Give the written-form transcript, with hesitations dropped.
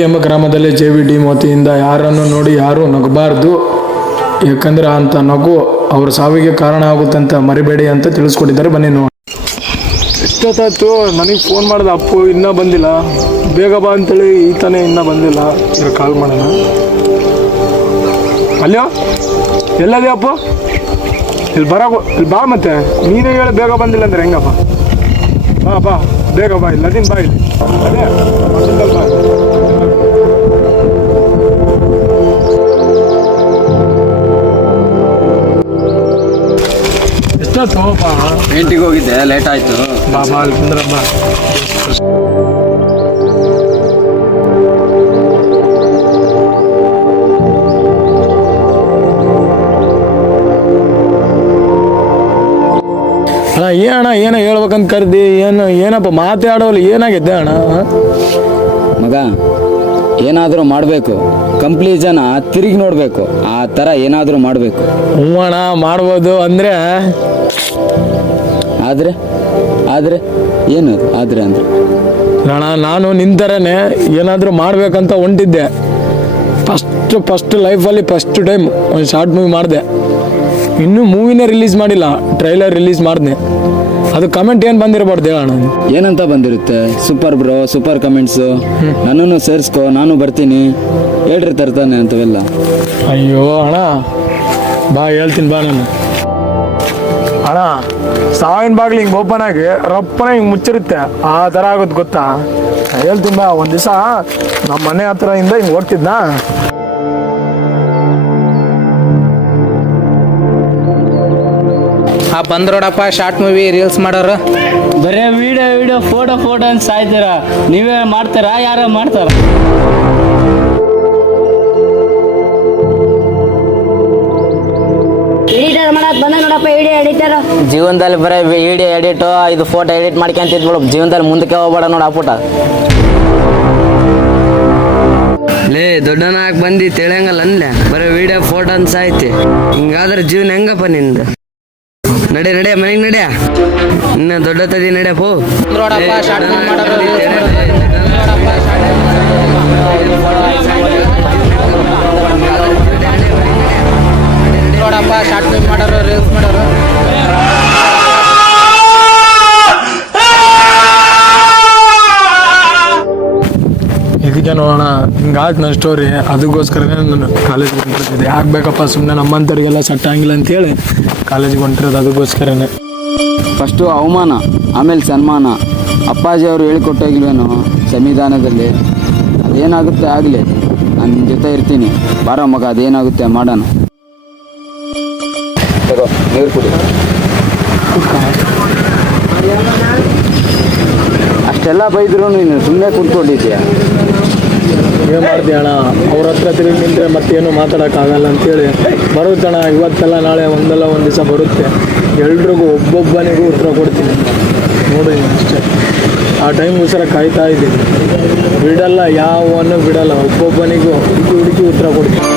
ಗೋಡನಹಳ್ಳಿ ಎಂಬ ಗ್ರಾಮದಲ್ಲಿ JVD ವತಿಯಿಂದ ಯಾರನ್ನು ನೋಡಿ ಯಾರೂ ನಗಬಾರ್ದು, ಯಾಕಂದರೆ ಅಂಥ ನಗು ಅವ್ರ ಸಾವಿಗೆ ಕಾರಣ ಆಗುತ್ತೆ ಅಂತ ಮರಿಬೇಡಿ ಅಂತ ತಿಳಿಸ್ಕೊಟ್ಟಿದ್ದಾರೆ. ಬನ್ನಿ ನೋಡಿ. ಎಷ್ಟೊತ್ತಾಯ್ತು ನನಗೆ ಫೋನ್ ಮಾಡಿದ ಅಪ್ಪು, ಇನ್ನೂ ಬಂದಿಲ್ಲ. ಬೇಗ ಬಾ ಅಂತೇಳಿ ಈತನೇ ಇನ್ನೂ ಬಂದಿಲ್ಲ. ಇರೋ ಕಾಲ್ ಮಾಡೋಣ. ಅಲ್ಲೋ ಎಲ್ಲದೇ ಅಪ್ಪು? ಇಲ್ಲಿ ಬಾ, ಮತ್ತೆ ನೀನೇ ಹೇಳಿ ಬೇಗ ಬಂದಿಲ್ಲ ಅಂದ್ರೆ ಹೆಂಗಪ್ಪ? ಬಾ ಬೇಗ ಬಾ, ಇಲ್ಲದಿನ ಬಾ ಇಲ್ಲಿ. ಅದೇ ಬಾ. ಎಷ್ಟೊತ್ತೋಪ? ಪೇಂಟಿಗೆ ಹೋಗಿದ್ದೆ, ಲೇಟ್ ಆಯ್ತು. ಬಾ ಅಲ್ಲಿ ಕುಂದ್ರಪ್ಪ. ಅಣ್ಣ ಏನೋ ಹೇಳ್ಬೇಕಂತ ಕರ್ದಿ, ಏನಪ್ಪ ಮಾತಾಡೋಲ್ಲ, ಏನಾಗಿದೆ ಅಣ್ಣ? ಮಗ ಏನಾದರೂ ಮಾಡಬೇಕು, ಕಂಪ್ಲೀಜನ ತಿರುಗಿ ನೋಡಬೇಕು, ಆ ಥರ ಏನಾದರೂ ಮಾಡಬೇಕು. ಹ್ಞೂ ಅಣ್ಣ ಮಾಡ್ಬೋದು ಅಂದರೆ ಆದರೆ ಏನು ಆದರೆ ಅಂದರೆ ಅಣ್ಣ, ನಾನು ನಿಂತರನೇ ಏನಾದರೂ ಮಾಡ್ಬೇಕಂತ ಹೊಂಟಿದ್ದೆ. ಫಸ್ಟ್ ಲೈಫಲ್ಲಿ ಫಸ್ಟ್ ಟೈಮ್ ಒಂದು ಶಾರ್ಟ್ ಮೂವಿ ಮಾಡಿದೆ. ಇನ್ನೂ ಮೂವಿನೇ ರಿಲೀಸ್ ಮಾಡಿಲ್ಲ, ಟ್ರೈಲರ್ ರಿಲೀಸ್ ಮಾಡಿದೆ. ಅದು ಕಮೆಂಟ್ ಏನು ಬಂದಿರಬಾರ್ದು ಹೇಳೋಣ? ಏನಂತ ಬಂದಿರುತ್ತೆ? ಸೂಪರ್ ಬ್ರೋ, ಸೂಪರ್ ಕಮೆಂಟ್ಸು, ನನ್ನನ್ನು ಸೇರಿಸ್ಕೊ, ನಾನು ಬರ್ತೀನಿ, ಹೇಳ್ರಿ ತರ್ತಾನೆ ಅಂತವೆಲ್ಲ. ಅಯ್ಯೋ ಅಣ್ಣ, ಬಾ ಹೇಳ್ತೀನಿ ಬಾ. ನಾನು ಅಣ್ಣ ಸಾವಿನ ಬಾಗಿಲು ಹಿಂಗೆ ಓಪನ್ ಆಗಿ ರಪ್ಪನ ಹಿಂಗೆ ಮುಚ್ಚಿರುತ್ತೆ, ಆ ಥರ ಆಗೋದು ಗೊತ್ತಾ? ಹೇಳ್ತೀನಿ ಬಾ. ಒಂದು ದಿವಸ ನಮ್ಮ ಮನೆ ಹತ್ರದಿಂದ ಹಿಂಗೆ ಹೋಗ್ತಿದ್ನಾ, ಬಂದ್ರೋಡಪ್ಪ ಶಾರ್ಟ್ ಮೂವಿ ರೀಲ್ಸ್ ಮಾಡೋರು. ಬರೇ ವಿಡಿಯೋ ಫೋಟೋ ಅಂತ ಸಾಯ್ತೀರ. ನೀವೇ ಮಾಡ್ತಾರಾ? ಯಾರೋ ಮಾಡ್ತಾರ? ಜೀವನದಲ್ಲಿ ಬರೀ ವಿಡಿಯೋ ಎಡಿಟ್, ಇದು ಫೋಟೋ ಎಡಿಟ್ ಮಾಡ್ಕೊಂತಿದ್ಬಿಡು. ಜೀವನದಲ್ಲಿ ಮುಂದಕ್ಕೆ ಹೋಗ್ಬೇಡ ನೋಡ ಅಪ್ಪುಟ. ಲೇ ದೊಡ್ಡನಾಗಿ ಬಂದು ತಿಳಿಯಂಗಲ್ಲ ಅನ್ಲೆ, ಬರೀ ವಿಡಿಯೋ ಫೋಟೋ ಅಂತ ಸಾಯ್ತಿ. ಹಿಂಗಾದ್ರೆ ಜೀವನ ಹೆಂಗಪ್ಪ ನಿಂದು? ನಡೆ ಮನೆಗೆ ನಡ್ಯಾ, ಇನ್ನ ದೊಡ್ಡ ತದಿ ನಡ್ಯಪ್ಪ. ನೋಡಪ್ಪ ಶಾರ್ಟ್ ಮೂವಿ ಮಾಡೋರು, ನೋಡಪ್ಪ ಶಾರ್ಟ್ ಮೂವಿ ಮಾಡೋರು, ರೀಲ್ಸ್ ಮಾಡೋರು. ಇದಕ್ಕೆ ನೋಡೋಣ ಹಿಂಗಾಯ್ತು ನನ್ನ ಸ್ಟೋರಿ. ಅದಕ್ಕೋಸ್ಕರನೇ ನಾನು ಕಾಲೇಜ್ಗೆ ಹೊಂಟಿರೋದು. ಯಾಕೆ ಬೇಕಪ್ಪ ಸುಮ್ಮನೆ ನಮ್ಮಂಥವ್ರಿಗೆಲ್ಲ ಸೆಟ್ ಆಗಿಲ್ಲ ಅಂತೇಳಿ ಕಾಲೇಜಿಗೆ ಹೊಂಟಿರೋದು. ಅದಕ್ಕೋಸ್ಕರನೇ ಫಸ್ಟು ಅವಮಾನ, ಆಮೇಲೆ ಸನ್ಮಾನ. ಅಪ್ಪಾಜಿ ಅವರು ಹೇಳಿಕೊಟ್ಟೋಗಿಲ್ವೇನೋ ಸಂವಿಧಾನದಲ್ಲಿ, ಅದೇನಾಗುತ್ತೆ ಆಗಲಿ, ನಾನು ನಿಮ್ಮ ಜೊತೆ ಇರ್ತೀನಿ. ಬಾರೋ ಮಗ, ಅದೇನಾಗುತ್ತೆ ಮಾಡೋಣ. ನೀರು ಕುಡಿ. ಅಷ್ಟೆಲ್ಲ ಬೈದ್ರು ನೀನು ಸುಮ್ಮನೆ ಕುಂತ್ಕೊಂಡಿದ್ದೀಯ. ಏನು ಮಾಡ್ತೀಯ ಅಣ್ಣ? ಅವ್ರ ಹತ್ರ ತಿರುಗಿ ನಿಂತರೆ ಮತ್ತೇನು ಮಾತಾಡೋಕ್ಕಾಗಲ್ಲ ಅಂತೇಳಿ ಬರುತ್ತಣ್ಣ. ಇವತ್ತೆಲ್ಲ ನಾಳೆ ಒಂದಲ್ಲ ಒಂದು ದಿವಸ ಬರುತ್ತೆ. ಎಲ್ರಿಗೂ ಒಬ್ಬೊಬ್ಬನಿಗೂ ಉತ್ತರ ಕೊಡ್ತೀನಿ ನೋಡಿ ಅಷ್ಟೇ. ಆ ಟೈಮ್ಗೋಸ್ಕರ ಕಾಯ್ತಾ ಇದ್ದೀನಿ. ಬಿಡಲ್ಲ, ಯಾವನ್ನು ಬಿಡಲ್ಲ. ಒಬ್ಬೊಬ್ಬನಿಗೂ ಹುಡುಕಿ ಉತ್ತರ ಕೊಡ್ತೀನಿ.